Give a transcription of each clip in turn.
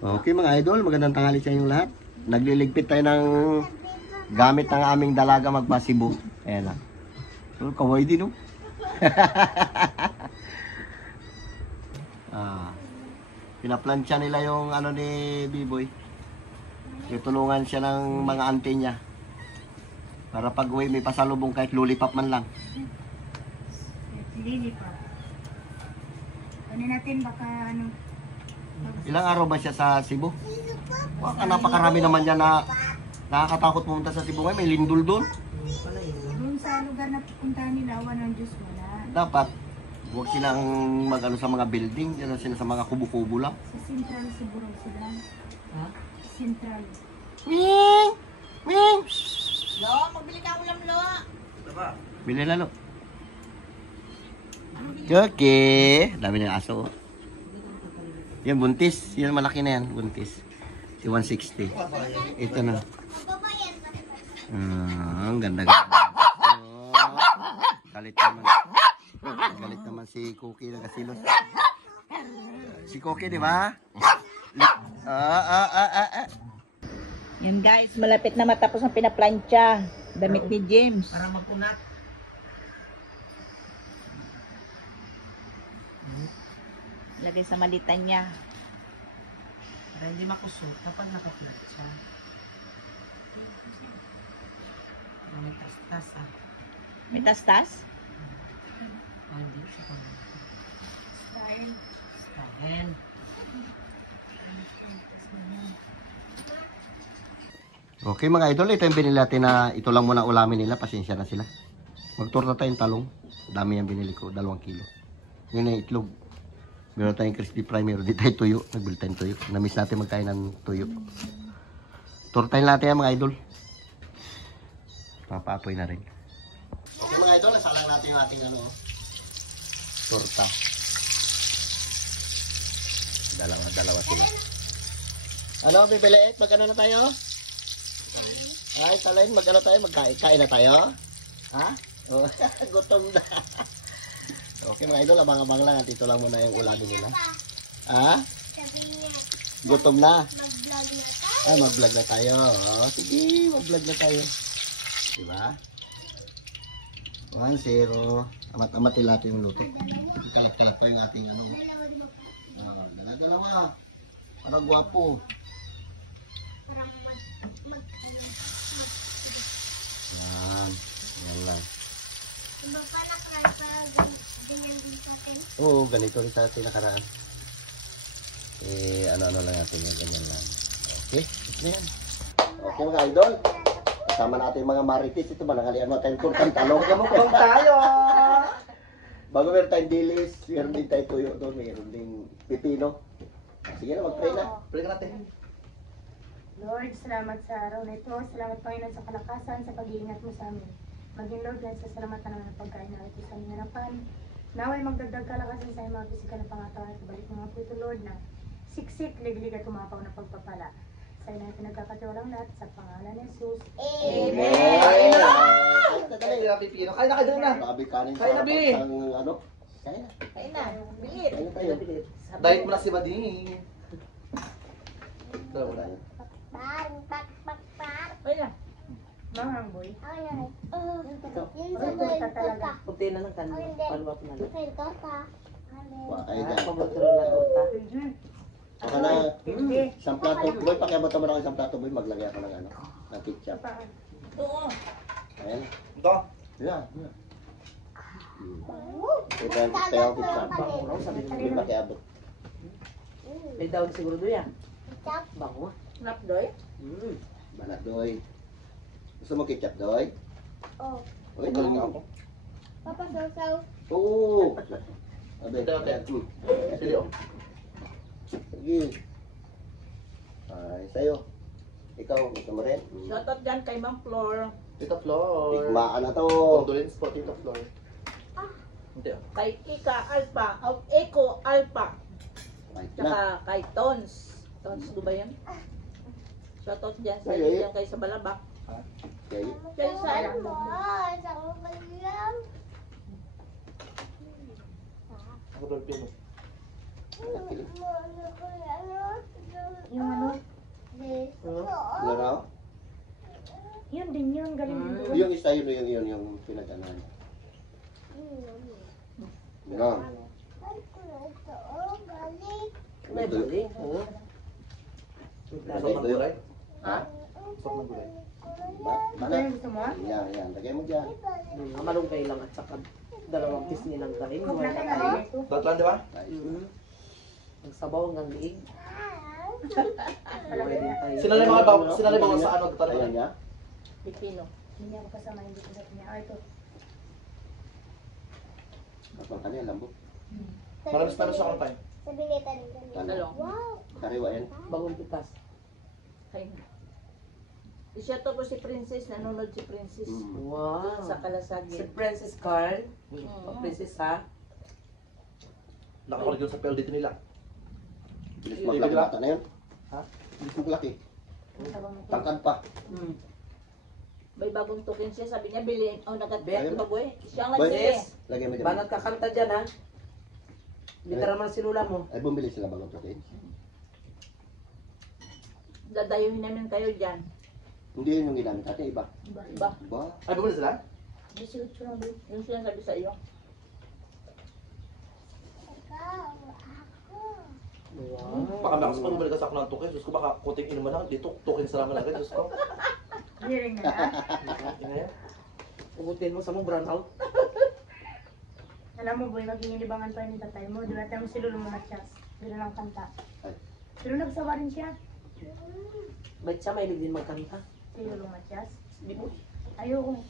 Okay mga idol, magandang tanghali sa inyong lahat. Nagliligpit tayo ng gamit ng aming dalaga magpasibo. Ayan lang. So, kaway din, no? Pinaplansya nila yung ano ni B-Boy. Tutulungan siya ng mga auntie niya. Para pag uwi may pasalubong kahit lollipop man lang. Lollipop. Ano natin baka ano. Ilang araw ba siya sa Cebu? Baka napakarami naman niya na nakakatakot pumunta sa Cebu. May lindol doon. Doon sa lugar na pupuntahan nila, walang Diyos wala. Dapat huwag silang mag-ano sa mga building, diyan sila sa mga kubo-kubo lang. Sa Central siguro sila. Ha? Central. Ming! Ming! Lo, magbili ka ulam, Lo. Bili lalo. Cookie! Dami ng aso. Yan, buntis. Yan, malaki na yan. Buntis. Si 160. Ito na. Ang ganda-ganda. Galit naman. Galit naman si Cookie na kasilos. Si Cookie, di ba? Yan guys, malapit na matapos ang pinaplansya. Damit ni James. Para mapunat. Lagay sa malitan niya. Para hindi makusot kapag nakaplat siya. May tas-tas ah. May tas-tas? Hindi, sa pamilya. Style. Style. Okay mga idol, ito yung binili natin na ito lang muna ulamin nila. Pasensya na sila. Magturta tayong talong. Dami yung binili ko, 2 kilo. Yun yung itlog. Meron tayong crispy fry, meron din tayong tuyo. Nagbili tayong tuyo. Namiss natin magkain ng tuyo. Turtayin natin yan mga idol. Papaapoy na rin. Okay mga idol, nasalang natin yung ating ano, torta. Dalawa sila. Ano, bibili? Mag-ano na tayo? Ay, talayin, mag-ano tayo? Magkain na tayo? Ha? Oh, gutom na. Okay mga idol, abang-abang lang. At ito lang muna yung ulamin nila. Ha? Gutom na. Ay, mag-vlog na tayo. Oh, sige, mag-vlog na tayo. Diba? 1-0. Amat-amatin natin yung luto. Kalat-kalat pa yung ating ano. Dalawa. Para guwapo. Yan. Yan lang. Oo, ganito rin sa atin nakaraan. Ano-ano lang natin yan. Ganyan lang. Okay? Ito yan. Okay mga idol. Kasama natin yung mga marites. Ito ba, nangalian mo tayong turtang talong. Kamukong tayo! Bago meron tayong dilis, meron din tayong tuyo doon. Meron din pipino. Sige na, mag-pray na. Pray ka natin. Lord, salamat sa araw na ito. Salamat Panginoon sa kalakasan, sa pag-iingat mo sa amin. Maging Lord, sa salamat naman ng pagkain na ito sa aming harapan. Naway magdagdag kalakasan sa mga pisikal na pangatawan at balik mga po ito, Lord, na siksik, liglig at tumapaw na pagpapala. Sa inyo pinagkakatiwalang lahat sa pangalan ni Jesus. Amen! Kain na, pipino. Kain na ka doon na. Babi kanin sa Kain na, Bi. ang ano. Kain na. Kain na. Bilit. Kain na tayo. Diet mo na si Bading. Dalawa na. Kain na. Mangang boy. Kunti na lang kanina. Paano ba pinala? Kain na. Pabotro na torta. Saka na, isang plato. Boy, pakiabot naman ako isang plato, boy. Maglagay ako ng ano, ng ketchup. Oo. Ayan. Ito. Yan. Ito yung tayo ketchup. Boy, pakiabot. May daon siguro doon yan. Bango. Napdoy? Banat, doy. Gusto mo ketchup, doy? Oh. Okay, tuloy nga ako. Papa, saw-saw. Oo. Abe, Ito, ito. ayan. Sige. Sige. Ay, sa'yo. Ikaw, gusto mo rin? Shoutout dyan kay Ma'am Flor. Tito Flor. Tigmaan na to. Condolence po, Tito Flor. Hindi ah. Kay Ika Alpha. Eko Alpha. Right na. Tsaka kay Tons. Tons, do ba yan? Shoutout dyan sa Ay, ay. dyan kay sa Balabak. Okay. Kay sa Ako doon pino. Nakilig. Galing din yun, galing din doon. Yung isa yun yung pinag-anan. Ganon. May balik. Oo. Lagay ito yun. Ha? Ito yung gusto mo? Yan. Lagay mo dyan. Malunggay lang at saka dalawang piece nilang kain. Huwag na kayo ito. Tatlan, di ba? Ang sabaw hanggang liig. Pwede tayo. Sinalay ba sa ano? Ayan Tatlan. niya. Pipino. Hindi ako kasama, hindi ko sa kanya. Ito. Kapag kanyan, lambot. Maramis sa kantay. Talong. Kariwa yan. Bagong pitas. Ay. Siya to po si Princess, nanonood si Princess. Wow. Sa Si Kalasagin. Princess Carl. O Princess ha? Nakakulit yun sa pel dito nila. Bilis maglaki bata na yun. Ha? Bilis maglaki. Sabang ito. Tangkad pa. May bagong token siya, sabi niya bilhin. Oh, nagat-bet Ayun. ba boy? Siya ang Boy, nagbili. lagay mo dyan. Banat kakanta dyan ha? Hindi ka naman sinula mo. Ay, bumili sila bagong token. Dadayuhin namin kayo dyan. Hindi yun yung ginamit natin, iba. Iba. Iba. Ba? Ay, bumili sila? 18 lang doon. Yung sinasabi sa iyo. Wow. Baka lakas pa bumili ka sa ako ng tukin. Diyos ko, baka kuting inuman lang. Dito, tukin sa naman agad. Diyos ko. Hearing na na. Ngayon. Ubutin mo sa mong brown out. Alam mo boy, maging libangan pa rin yung tatay mo. Doon natin mo si Lolo Matias. Doon lang kanta. Ay. Pero nagsawa rin siya. Ba't siya mahilig din magkanta? Si Lolo Matias. Di mo. Ayoko.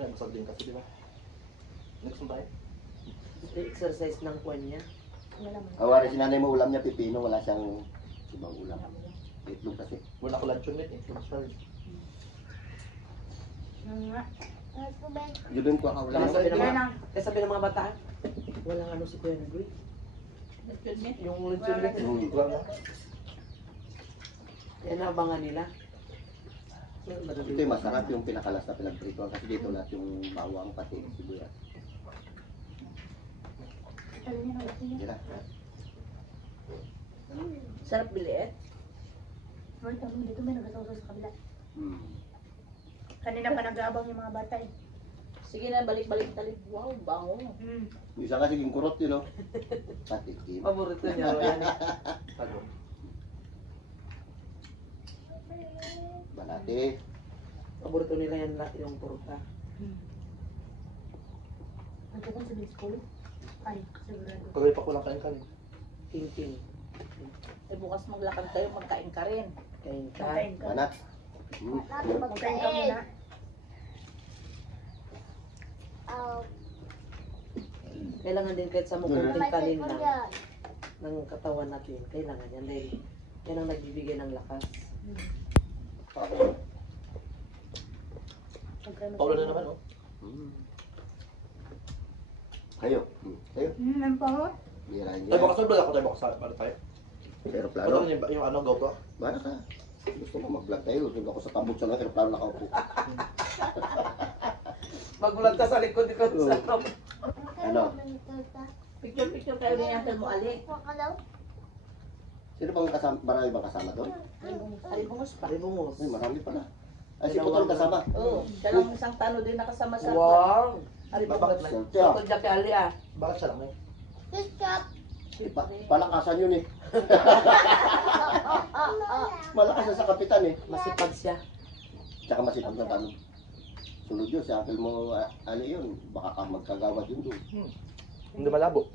May masal din kasi, di ba? Next one tayo. Exercise ng kwan niya. Wala mo. Awari si nanay mo, ulam niya pipino, wala siyang ibang ulam. Itlog kasi. Wala ako lunch yun, eh. Yung nga. Yun ko ang ulam. Kaya sabi ng Yan mga, lang. kaya sabi ng mga bata, walang ano si Kuya Nagoy. Yung luncheon meat. Hmm. Yan ang abangan nila. Ito yung masarap yung pinakalas na pinagprituan kasi dito lahat yung bawang pati sibuyas. Talo niya, hawak niya. Hindi na. Sarap biliit. Boy, tamo dito may nagasaw sa kabila. Hmm. Kanina pa nag-aabang yung mga bata eh. Sige na, balik-balik talit. Wow, bango. Yung isa kasi yung kurot yun, no? Patikim. Paborito niya ro yan. Tago. Balate. Paborito nila yan yung turuta. Nagkakon sa beach school? Ay, sigurado. Kagay pa ko lang kain-kain. King-king. Eh, bukas maglakad kayo, magkain ka rin. Kain ka. Magkain ka. Banat. Hmm. Magkain ka muna. Kailangan din kahit sa mukunting kanin lang ng katawan natin. Kailangan yan dahil yan ang nagbibigay ng lakas. Paulo na naman, oh. Hmm. Kayo. Kayo. Ano pa ho? Birahin Tayo niya. bukas na ako tayo bukas. Para tayo. Aeroplano. Ano yung ano, GoPro? Bana ka. Gusto mo mag-vlog tayo. Doon ako sa tabot sa lang aeroplano nakaupo. Magulat ka sa likod-likod sa Ano? Picture-picture kayo ni Uncle mo, Ali. Sino bang kasama? Marami bang kasama doon? Ali bungos pa. Paribungos. Ay, marami pala. Ay, si Putol kasama. Oo, dalawang isang tano din nakasama sa Wow! Ali Bakit bungos. na? Swerte ah. Tukod na kay Ali ah. Bakit siya lang, eh? Palakasan yun eh. Malakas na sa kapitan eh. Masipag siya. Tsaka masipag na tanong. Sunod yun, si Uncle mo, Ali yun. Baka ka magkagawad yun doon. Hindi malabo.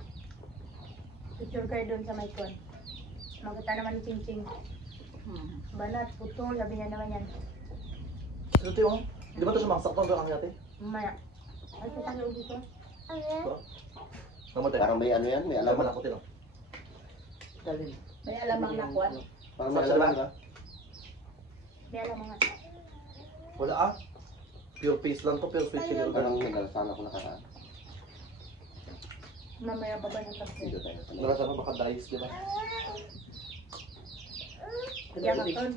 Picture kayo doon sa may kwan. Magkita naman ni Ching Ching. Banat, putol, sabi niya naman yan. Ito yung, di ba ito sumaksak to ang natin? Mamaya. Ay, tatalo dito. Namatay. Parang may ano yan, may Alam alaman. ako tino. Dalhin. May alamang nakuha. Parang may alaman ka. May alam mga. Wala ah. Pure face lang to, pure sweet chili. Parang nagalasan ako nakaraan. Mamaya pa ba ng tapos? Dito tayo. Wala sana baka dice, di ba? Kaya kakon.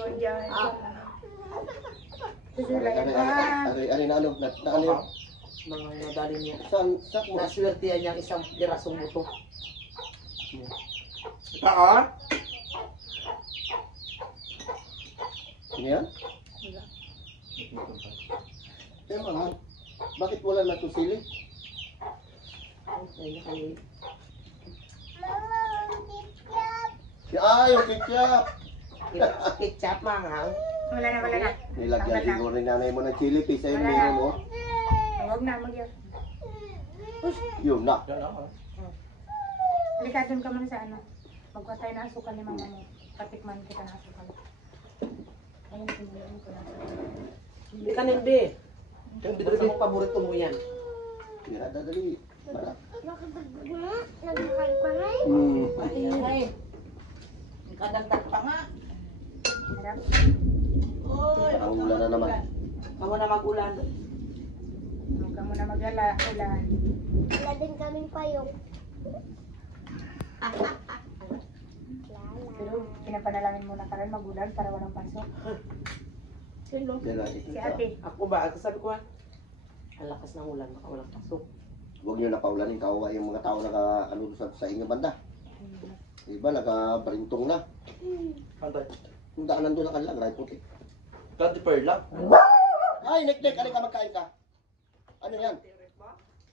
O dyan. Susulayan ka. Ano na ano? Ano yun? Mga nadali niya. Saan mo? Naswertihan niya ang isang pirasong buto. Ah? Ano yan? Wala. Eh, mahal. Bakit wala na ito sili? Okay, nakalimutan. Yung ketchup! Ketchup, manghang. Wala na, wala na. Nilagyan Tanggal na. siguro ni nanay mo ng chili paste ayun, Wala meron na. mo. Huwag na, mag-yun. Yun na. Yan na. Halika dun ka muna sa ano. Magkuha tayo ng asukal ni mama mo. Patikman kita ng asukal. Ayun, sinuloyin ko na. Hindi ka nimbi. Yung Bidri mo paborito mo yan. Tira, dadali. Malak. Ay. Kadagdag pa nga. Harap. Oy. Ang ulan na naman. Kamu na mag-ulan. Huwag ka muna mag-ala. Ulan. Wala din kaming payong. Pero pinapanalangin muna ka rin mag-ulan para walang pasok. Sino? Yan na. Si ate. Ako ba? Ako sabi ko, ang lakas ng ulan, baka walang pasok. Huwag nyo napaulanin. Kawawa yung mga tao naka ano sa inyong banda. Iba nakabarintong na. Antay. Yung daanan doon nakalang, right puti. Kanti per lang. Ay, Nick, alin ka magkain ka? Ano yan?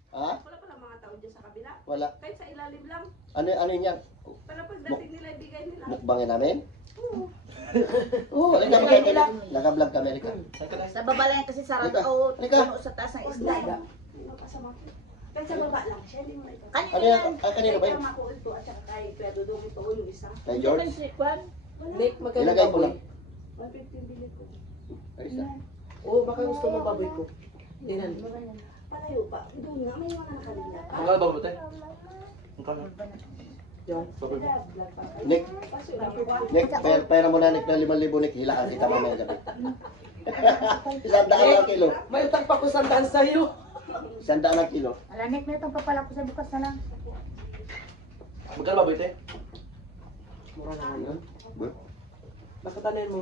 Ha? Wala pala mga tao dyan sa kabila. Wala. Kahit sa ilalim lang. Ano yan? Para pagdating nila, ibigay nila. Mukbangin namin? Oo, alin ka magkain ka. Naka-vlog ka, Amerika. Sa baba lang yan kasi sarado Halika. o Halika. puno sa taas ng isda. Magpasama ko. Kahit sa baba lang, siya hindi mo ito. Kanina Ano yan? yan. Kanino ba yun? Kaya makuha ito at saka kay Kuya Dudong ito yung isa. Kay George? Si Kwan. Nick, magkano Ilagay mo baboy? lang. 150 bili ko. Ayos na. Oo, baka gusto mo baboy ko. Tingnan. Palayo pa. Doon nga, may mga nakalila. Ang kala ba mo tayo? Ang kala. Yan. Baboy mo. Nick, Paso lang po. Nick, pera mo na Nick ng 5,000 Nick. Hilakan kita mamaya gabi. 100 ang kilo. May utang pa ko sandaan sa'yo. 100 ang kilo. Alanik na itong papala ko sa bukas na lang. Magkano baboy tayo? Mura na nga yun. Good. Basta tanin mo.